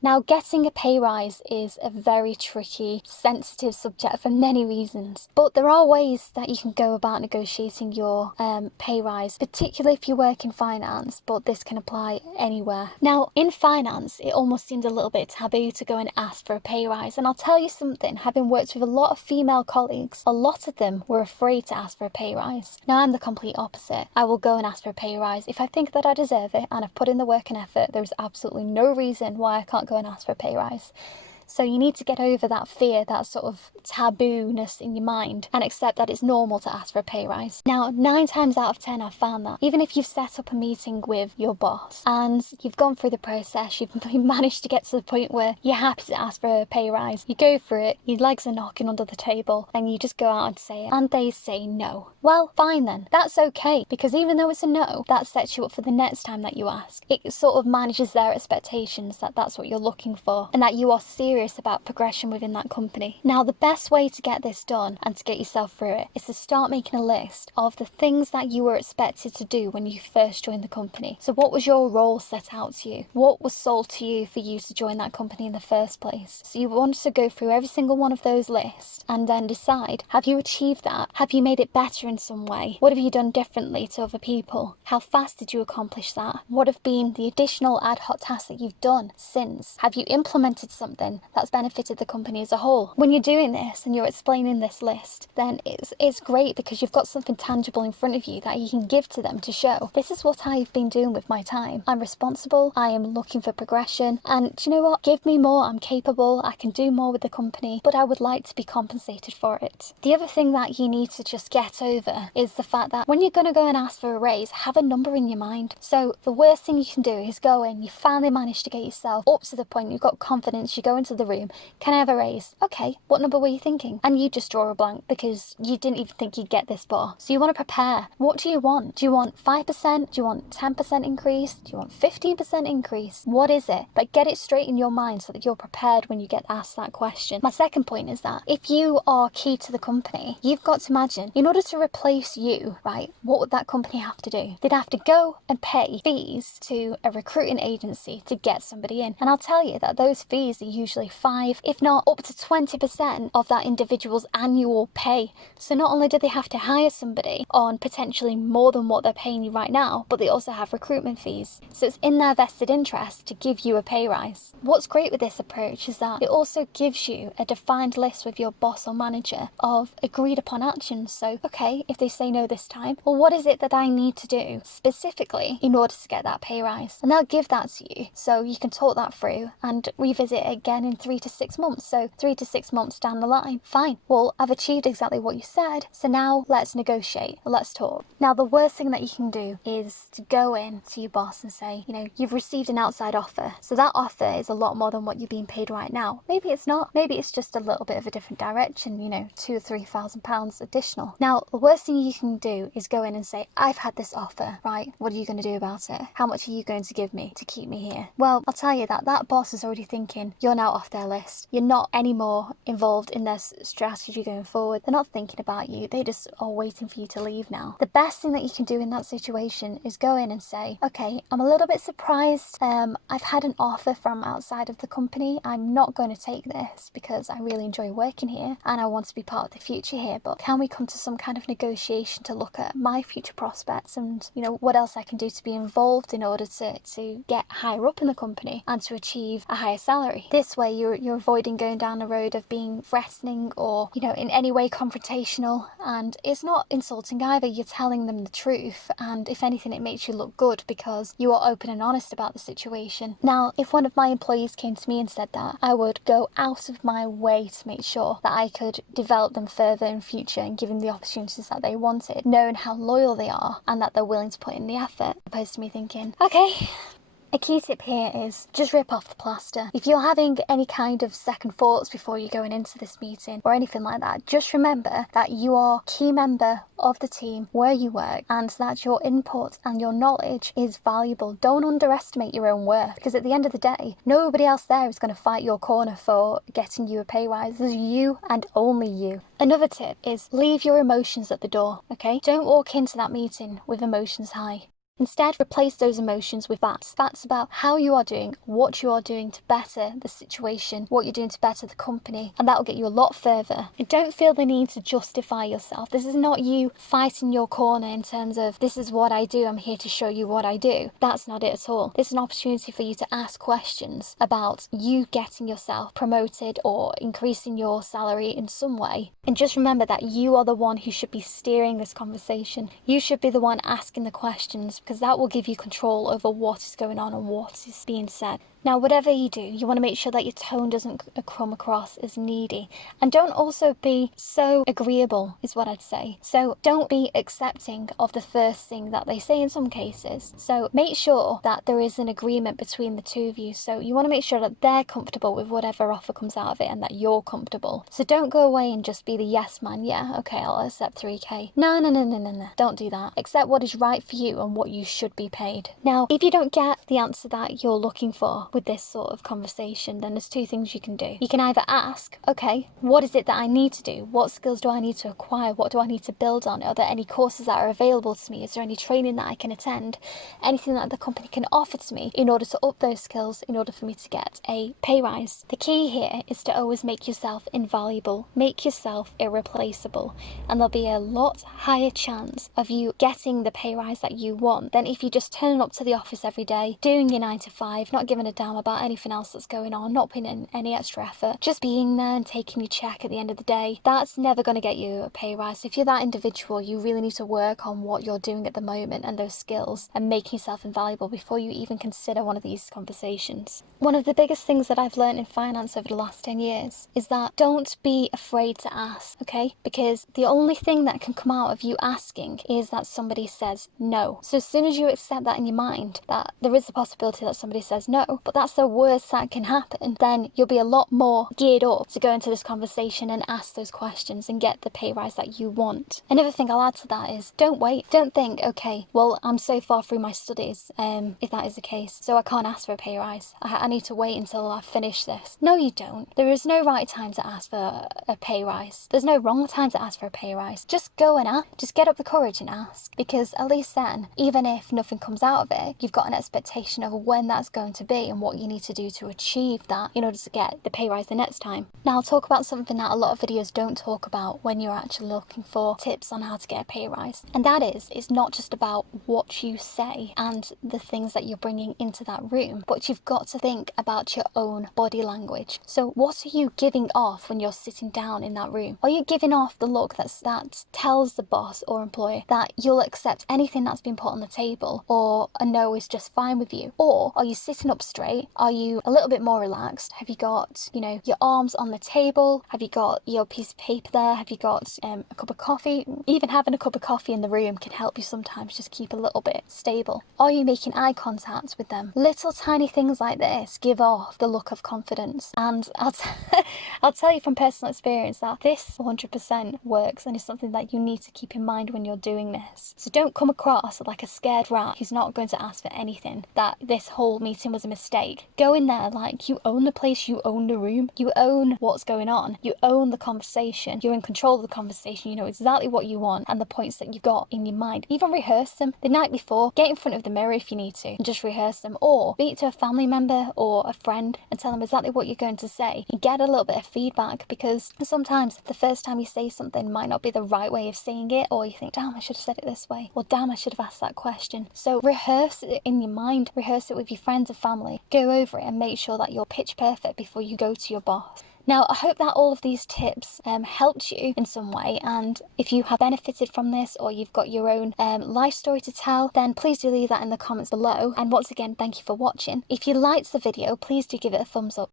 Now, getting a pay rise is a very tricky, sensitive subject for many reasons, but there are ways that you can go about negotiating your pay rise, particularly if you work in finance, but this can apply anywhere. Now, in finance, it almost seems a little bit taboo to go and ask for a pay rise, and I'll tell you something, having worked with a lot of female colleagues, a lot of them were afraid to ask for a pay rise. Now, I'm the complete opposite. I will go and ask for a pay rise if I think that I deserve it and I've put in the work and effort. There is absolutely no reason why I can't go and ask for a pay rise. So you need to get over that fear, that sort of taboo-ness in your mind, and accept that it's normal to ask for a pay rise. Now, 9 times out of 10, I've found that even if you've set up a meeting with your boss and you've gone through the process, you've managed to get to the point where you're happy to ask for a pay rise, you go for it, your legs are knocking under the table, and you just go out and say it, and they say no. Well, fine then. That's okay, because even though it's a no, that sets you up for the next time that you ask. It sort of manages their expectations that that's what you're looking for, and that you are serious about progression within that company. Now, the best way to get this done and to get yourself through it is to start making a list of the things that you were expected to do when you first joined the company. So what was your role set out to you? What was sold to you for you to join that company in the first place? So you want to go through every single one of those lists and then decide, have you achieved that? Have you made it better in some way? What have you done differently to other people? How fast did you accomplish that? What have been the additional ad hoc tasks that you've done since? Have you implemented something that's benefited the company as a whole? When you're doing this and you're explaining this list, then it's great because you've got something tangible in front of you that you can give to them to show, this is what I've been doing with my time. I'm responsible, I am looking for progression, and do you know what? Give me more, I'm capable, I can do more with the company, but I would like to be compensated for it. The other thing that you need to just get over is the fact that when you're going to go and ask for a raise, have a number in your mind. So the worst thing you can do is go in, you finally managed to get yourself up to the point, you've got confidence, you go into the room, can I have a raise? Okay, what number were you thinking? And you just draw a blank because you didn't even think you'd get this far. So you want to prepare. What do you want? Do you want 5%? Do you want 10% increase? Do you want 15% increase? What is it? But get it straight in your mind so that you're prepared when you get asked that question. My second point is that if you are key to the company, you've got to imagine, in order to replace you, right, what would that company have to do? They'd have to go and pay fees to a recruiting agency to get somebody in. And I'll tell you that those fees are usually 5, if not up to 20% of that individual's annual pay. So not only do they have to hire somebody on potentially more than what they're paying you right now, but they also have recruitment fees. So it's in their vested interest to give you a pay rise. What's great with this approach is that it also gives you a defined list with your boss or manager of agreed upon actions. So, okay, if they say no this time, well, what is it that I need to do specifically in order to get that pay rise? And they'll give that to you. So you can talk that through and revisit it again in 3 to 6 months. So 3 to 6 months down the line, fine. Well, I've achieved exactly what you said. So now let's negotiate. Let's talk. Now, the worst thing that you can do is to go in to your boss and say, you know, you've received an outside offer. So that offer is a lot more than what you're being paid right now. Maybe it's not. Maybe it's just a little bit of a different direction, you know, £2,000 or £3,000 additional. Now, the worst thing you can do is go in and say, I've had this offer, right? What are you going to do about it? How much are you going to give me to keep me here? Well, I'll tell you that boss is already thinking you're now off their list. You're not anymore involved in their strategy going forward. They're not thinking about you. They just are waiting for you to leave now. The best thing that you can do in that situation is go in and say, okay, I'm a little bit surprised. I've had an offer from outside of the company. I'm not going to take this because I really enjoy working here and I want to be part of the future here. But can we come to some kind of negotiation to look at my future prospects and, you know, what else I can do to be involved in order to get higher up in the company and to achieve a higher salary? This way you're avoiding going down the road of being threatening or, you know, in any way confrontational, and it's not insulting either. You're telling them the truth, and if anything, it makes you look good because you are open and honest about the situation. Now, if one of my employees came to me and said that, I would go out of my way to make sure that I could develop them further in future and give them the opportunities that they wanted, knowing how loyal they are and that they're willing to put in the effort, opposed to me thinking, okay. A key tip here is just rip off the plaster. If you're having any kind of second thoughts before you're going into this meeting or anything like that, just remember that you are a key member of the team where you work and that your input and your knowledge is valuable. Don't underestimate your own worth, because at the end of the day, nobody else there is going to fight your corner for getting you a pay rise. There's you and only you. Another tip is leave your emotions at the door, okay? Don't walk into that meeting with emotions high. Instead, replace those emotions with facts. Facts about how you are doing, what you are doing to better the situation, what you're doing to better the company, and that will get you a lot further. And don't feel the need to justify yourself. This is not you fighting your corner in terms of, this is what I do, I'm here to show you what I do. That's not it at all. This is an opportunity for you to ask questions about you getting yourself promoted or increasing your salary in some way. And just remember that you are the one who should be steering this conversation. You should be the one asking the questions, because that will give you control over what is going on and what is being said. Now, whatever you do, you want to make sure that your tone doesn't come across as needy. And don't also be so agreeable, is what I'd say. So don't be accepting of the first thing that they say in some cases. So make sure that there is an agreement between the two of you. So you want to make sure that they're comfortable with whatever offer comes out of it and that you're comfortable. So don't go away and just be the yes man. Yeah, okay, I'll accept 3k. No. Don't do that. Accept what is right for you and what you should be paid. Now, if you don't get the answer that you're looking for with this sort of conversation, then there's two things you can do. You can either ask, okay, what is it that I need to do? What skills do I need to acquire? What do I need to build on? Are there any courses that are available to me? Is there any training that I can attend? Anything that the company can offer to me in order to up those skills, in order for me to get a pay rise? The key here is to always make yourself invaluable, make yourself irreplaceable, and there'll be a lot higher chance of you getting the pay rise that you want than if you just turn up to the office every day, doing your 9 to 5, not giving a damn about anything else that's going on, not putting in any extra effort, just being there and taking your check at the end of the day. That's never going to get you a pay rise. If you're that individual, you really need to work on what you're doing at the moment and those skills and making yourself invaluable before you even consider one of these conversations. One of the biggest things that I've learned in finance over the last 10 years is that don't be afraid to ask, okay? Because the only thing that can come out of you asking is that somebody says no. So as soon as you accept that in your mind, that there is a possibility that somebody says no, but that's the worst that can happen, then you'll be a lot more geared up to go into this conversation and ask those questions and get the pay rise that you want. Another thing I'll add to that is don't wait. Don't think, okay, well, I'm so far through my studies, if that is the case, so I can't ask for a pay rise. I need to wait until I finish this. No, you don't. There is no right time to ask for a pay rise. There's no wrong time to ask for a pay rise. Just go and ask. Just get up the courage and ask, because at least then, even if nothing comes out of it, you've got an expectation of when that's going to be and what you need to do to achieve that in order to get the pay rise the next time. Now, I'll talk about something that a lot of videos don't talk about when you're actually looking for tips on how to get a pay rise, and that is, it's not just about what you say and the things that you're bringing into that room, but you've got to think about your own body language. So what are you giving off when you're sitting down in that room? Are you giving off the look that tells the boss or employer that you'll accept anything that's been put on the table, or a no is just fine with you? Or are you sitting up straight? Are you a little bit more relaxed? Have you got, your arms on the table? Have you got your piece of paper there? Have you got a cup of coffee? Even having a cup of coffee in the room can help you sometimes just keep a little bit stable. Are you making eye contact with them? Little tiny things like this give off the look of confidence, and I'll tell you from personal experience that this 100% works, and is something that you need to keep in mind when you're doing this. So don't come across like a scared rat who's not going to ask for anything, that this whole meeting was a mistake. Go in there like you own the place, you own the room, you own what's going on, you own the conversation, you're in control of the conversation, you know exactly what you want and the points that you've got in your mind. Even rehearse them the night before. Get in front of the mirror if you need to and just rehearse them, or speak to a family member or a friend and tell them exactly what you're going to say and get a little bit of feedback, because sometimes the first time you say something might not be the right way of saying it, or you think, damn, I should have said it this way, or damn, I should have asked that question. So rehearse it in your mind, rehearse it with your friends and family, go over it and make sure that you're pitch perfect before you go to your boss. Now, I hope that all of these tips helped you in some way, and if you have benefited from this, or you've got your own life story to tell, then please do leave that in the comments below. And once again, thank you for watching. If you liked the video, please do give it a thumbs up.